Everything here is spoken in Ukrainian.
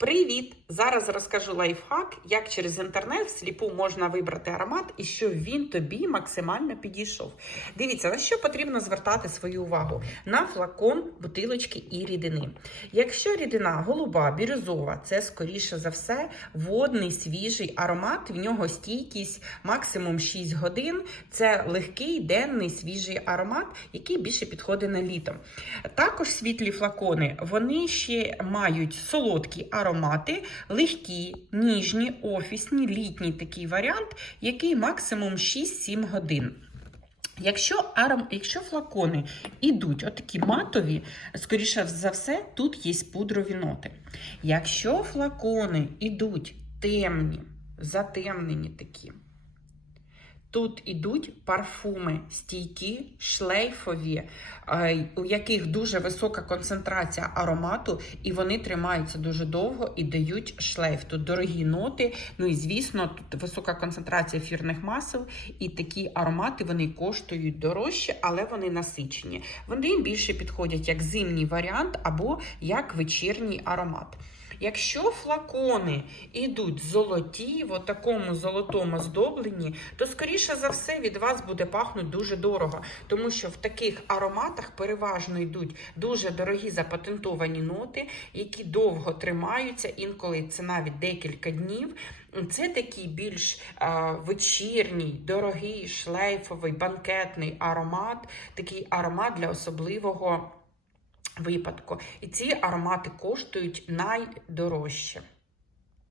Привіт! Зараз розкажу лайфхак, як через інтернет всліпу можна вибрати аромат і щоб він тобі максимально підійшов. Дивіться, на що потрібно звертати свою увагу: на флакон, бутилочки і рідини. Якщо рідина голуба, бірюзова, це скоріше за все водний свіжий аромат. В нього стійкість максимум 6 годин. Це легкий денний свіжий аромат, який більше підходить на літо. Також світлі флакони вони ще мають солодкі аромати, легкі, ніжні, офісні, літній такий варіант, який максимум 6-7 годин. Якщо аром, якщо флакони ідуть отакі матові, скоріше за все, тут є пудрові ноти. Якщо флакони ідуть темні, затемнені такі, Тут ідуть парфуми стійкі, шлейфові, е, у яких дуже висока концентрація аромату, і вони тримаються дуже довго і дають шлейф. Тут дорогі ноти. Ну і звісно, тут висока концентрація ефірних масел, і такі аромати вони коштують дорожче, але вони насичені. Вони більше підходять як зимній варіант або як вечірній аромат. Якщо флакони йдуть золоті, в такому золотому здобленні, то скоріше за все від вас буде пахнути дуже дорого, тому що в таких ароматах переважно йдуть дуже дорогі запатентовані ноти, які довго тримаються, інколи це навіть декілька днів. Це такий більш а, вечірній, дорогий, шлейфовий, банкетний аромат, такий аромат для особливого випадку. І ці аромати коштують найдорожче.